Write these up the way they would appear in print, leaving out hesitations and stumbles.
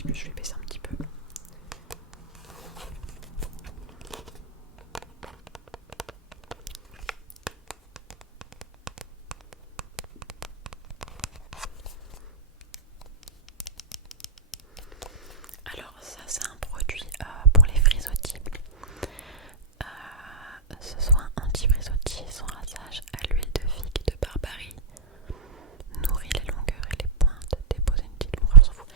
petit peu, je vais baisser un petit peu. Alors ça c'est un produit pour les frisottis. Ce soit un anti-frisottis sans rasage à l'huile de figue de Barbarie. Nourrit les longueurs et les pointes, dépose une petite... Bref, on s'en fout.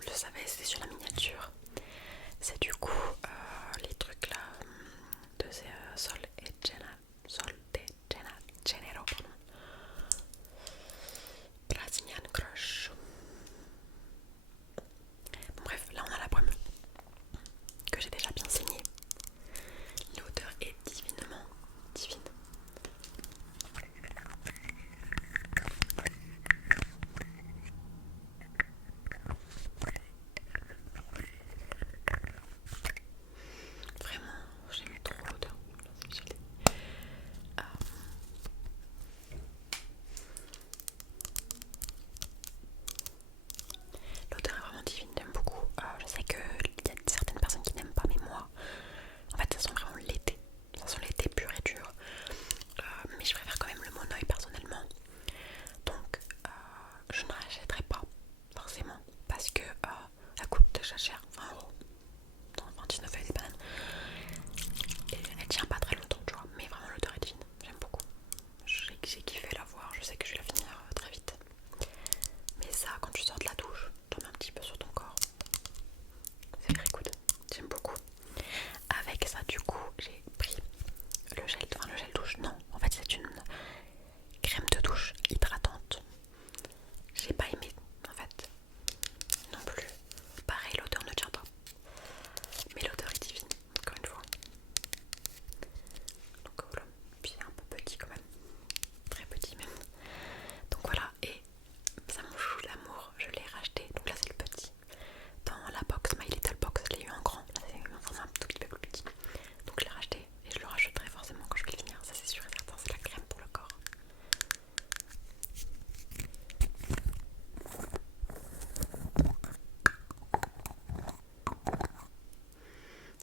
je savais, c'était sur la miniature. C'est du coup les trucs là de Sol et Sol de Janeiro, pardon. Brazilian Crush. Bon, bref, là on a la brume que j'ai déjà bien saignée. L'odeur est divinement divine. Vraiment, j'aime trop l'odeur. L'odeur est vraiment divine, j'aime beaucoup. Je sais qu'il y a certaines personnes qui n'aiment pas, mais moi, en fait, ça sent vraiment l'été. Ça sent l'été pur et dur. Mais je préfère quand même le Monoi personnellement. Donc, je ne rachèterai pas, forcément, parce que ça coûte déjà cher, 20€. Dans 29 avec des bananes. Et elle tient pas très longtemps, tu vois. Mais vraiment, l'odeur est divine. J'aime beaucoup. J'ai kiffé la voir. Je sais que je vais la finir très vite. Mais ça, quand tu sors de la douche, t'en mets un petit peu sur ton corps. C'est very good. J'aime beaucoup. Avec ça, du coup, j'ai pris le gel douche. Non, en fait, c'est une crème de douche hydratante. J'ai pas aimé, en fait, non plus. Pareil, l'odeur ne tient pas. Mais l'odeur est divine, encore une fois. Donc voilà, puis un peu petit quand même. Très petit même. Donc voilà, et ça mon chou l'amour, je l'ai racheté. Donc là c'est le petit. Dans la box, My Little Box, je l'ai eu en grand. Là c'est un format un tout petit peu plus petit. Donc je l'ai racheté et je le rachèterai forcément quand je vais finir. Ça c'est sûr et certain, c'est la crème pour le corps.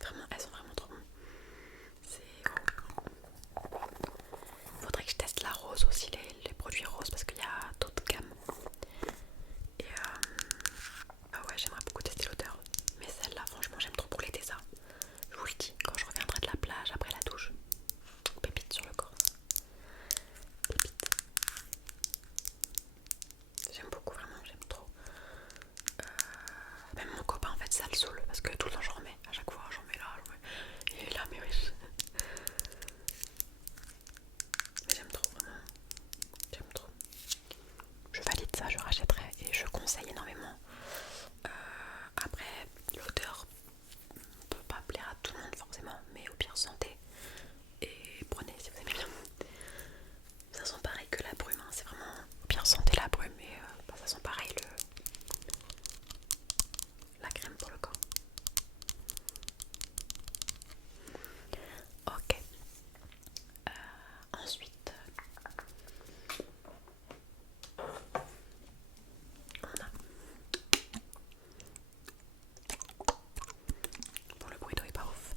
Vraiment, elles sont vraiment trop bonnes. C'est... Faudrait que je teste la rose aussi, les produits roses, parce qu'il y a d'autres gammes. Et ah ouais, j'aimerais beaucoup tester l'odeur. Mais celle-là, franchement, j'aime trop pour l'été ça. Je vous le dis, quand je reviendrai de la plage après la douche. Pépite sur le corps. Pépite. J'aime beaucoup, vraiment, j'aime trop. Même mon copain, en fait, ça le saoule parce que tout le temps j'en remets. À chaque fois, j'en mets là, j'en mets. Il est là, mais oui. Mais j'aime trop, vraiment. J'aime trop. Je valide ça, je rachèterai et je conseille énormément. Après, l'odeur peut pas plaire à tout le monde forcément, mais au pire santé. Et prenez si vous aimez bien. Ça sent pareil que la brume, hein. C'est vraiment au pire santé la brume, mais ça sent pareil la crème pour le corps. Ok. Ensuite, on a, bon le bruit d'eau est pas ouf,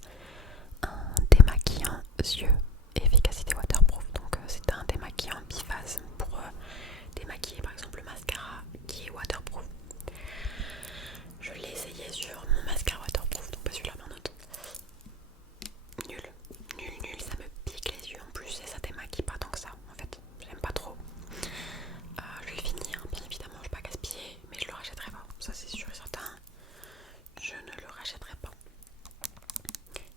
un démaquillant yeux efficacité waterproof. Donc c'est un démaquillant biphase pour démaquiller par exemple le mascara qui est waterproof. Je l'ai essayé sur mon mascara waterproof, donc pas celui-là mais un autre. Nul, nul, ça me pique les yeux en plus et ça démaquille pas tant que ça en fait. J'aime pas trop. Je vais le finir, bien évidemment, je vais pas gaspiller, mais je le rachèterai pas. Ça c'est sûr et certain. Je ne le rachèterai pas.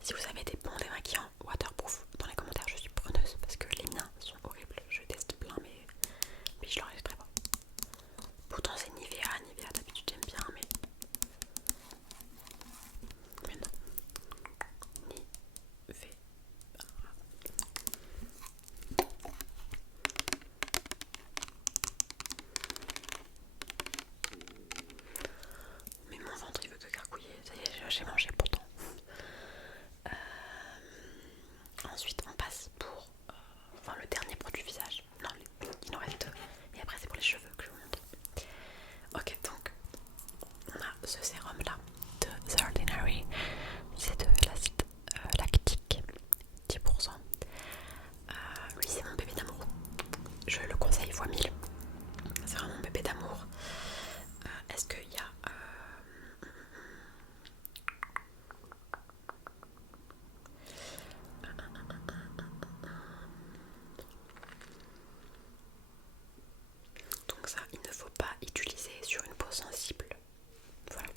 Si vous avez des bons démaquillants waterproof dans les commentaires, je suis preneuse parce que les miens sont horribles. Je teste plein, mais je le rachèterai pas. Pourtant c'est Nivea, Nivea d'habitude j'aime bien, mais non. Nivea. Mais mon ventre il veut que gargouiller. Ça y est, j'ai mangé pourtant. Ensuite on passe pour le dernier produit visage. Non, il en reste deux. Et après c'est pour les cheveux que je vous montre. Ok, donc on a ce sérum là de The Ordinary. C'est de l'acide lactique 10%. Lui c'est mon bébé d'amour. Je le conseille fois 1000. C'est vraiment mon bébé d'amour. Est-ce qu'il y a donc ça, il ne faut pas utiliser sur une peau sensible. Voilà.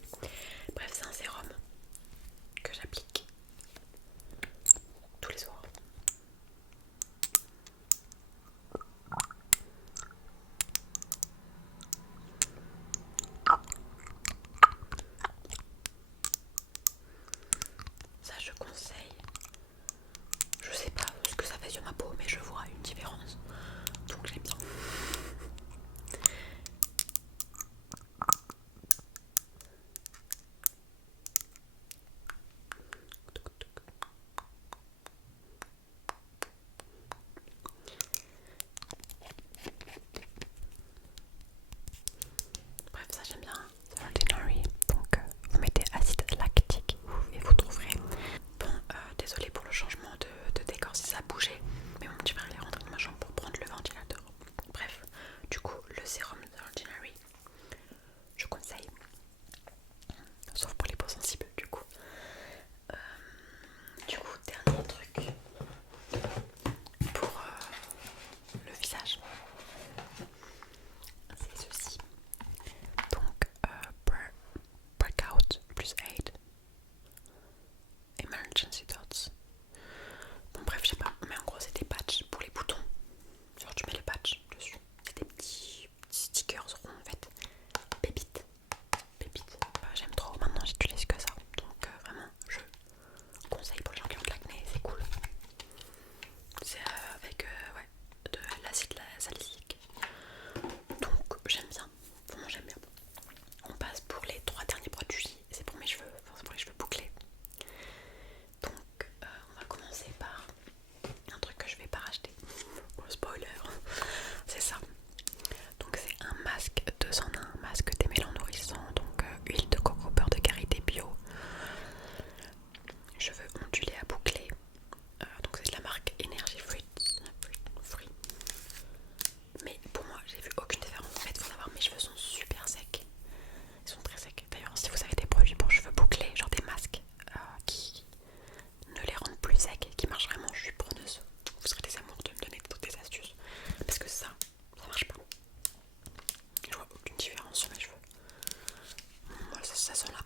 ça sent la